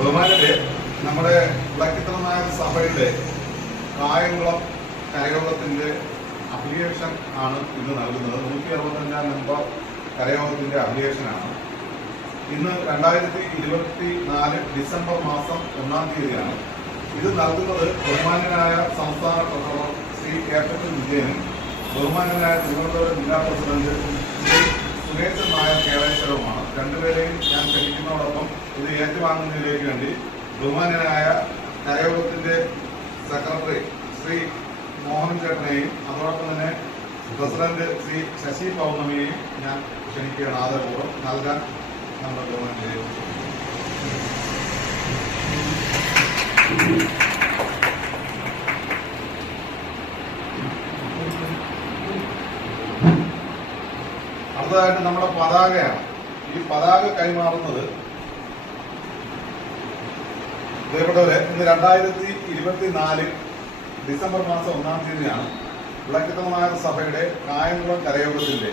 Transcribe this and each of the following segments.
ബഹുമാനരെ നമ്മുടെ വിളക്കിത്തറനായ സഭയുടെ കായംകുളം കരയോഗത്തിന്റെ അപ്ലിക്കേഷൻ ആണ് ഇന്ന് നൽകുന്നത്. നൂറ്റി അറുപത്തഞ്ചാം നമ്പർ കരയോഗത്തിന്റെ അപ്ലിക്കേഷനാണ് ഇന്ന് രണ്ടായിരത്തി ഇരുപത്തി നാല് ഡിസംബർ മാസം ഒന്നാം തീയതിയാണ്. ഇത് നൽകുന്നത് ബഹുമാനായ സംസ്ഥാന പ്രസിഡന്റ് ശ്രീ ക്യാപ്റ്റൻ വിജയനും ബഹുമാനനായ തിരുവനന്തപുരം ജില്ലാ പ്രസിഡന്റ് ശ്രീ സുരേശൻ നായർ കേരളേശ്വരവുമാണ് രണ്ടുപേരെയും ഇത് ഏറ്റുവാങ്ങുന്നതിലേക്ക് വേണ്ടി ബഹുമാനായ കരയോഗത്തിന്റെ സെക്രട്ടറി ശ്രീ മോഹൻ ചേട്ടനെയും അതോടൊപ്പം തന്നെ പ്രസിഡന്റ് ശ്രീ ശശി പൗർണമിയെയും ഞാൻ ക്ഷണിക്കുകയാണ് ആദരപൂർവം. നൽകാൻ നമ്മുടെ ബഹുമാനിയെ അടുത്തതായിട്ട് നമ്മുടെ പതാകയാണ്. ഈ പതാക കൈമാറുന്നത് പ്രിയപ്പെട്ടവരെ ഇന്ന് രണ്ടായിരത്തി ഇരുപത്തിനാല് ഡിസംബർ മാസം ഒന്നാം തീയതിയാണ് വിളക്കിത്തമായ സഭയുടെ കായംകുളം കരയോഗത്തിന്റെ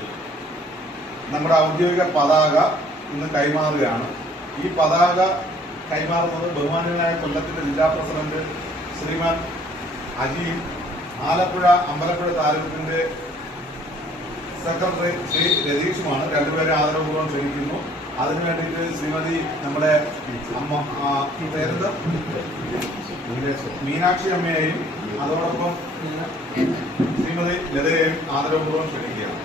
നമ്മുടെ ഔദ്യോഗിക പതാക ഇന്ന് കൈമാറുകയാണ്. ഈ പതാക കൈമാറുന്നത് ബഹുമാനായ കൊല്ലത്തിന്റെ ജില്ലാ പ്രസിഡന്റ് ശ്രീമാൻ അജിയും ആലപ്പുഴ അമ്പലപ്പുഴ താലൂക്കിന്റെ സെക്രട്ടറി ശ്രീ രതീഷുമാണ്. രണ്ടുപേരെ ആദരപൂർവം ക്ഷണിക്കുന്നു. അതിനു വേണ്ടിയിട്ട് ശ്രീമതി നമ്മുടെ അമ്മ പേരെന്താ? മീനാക്ഷി അമ്മയെയും അതോടൊപ്പം ശ്രീമതി ലതയെയും ആദരപൂർവം ക്ഷണിക്കുകയാണ്.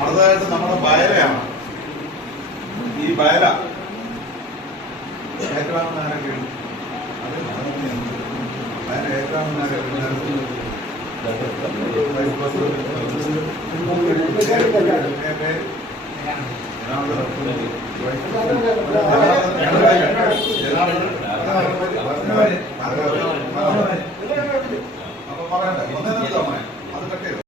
അടുത്തതായിട്ട് നമ്മുടെ ബയലയാണ് ഈ ബയല ഏറ്റവും ഏറ്റുവാങ്ങുന്നവരൊക്കെ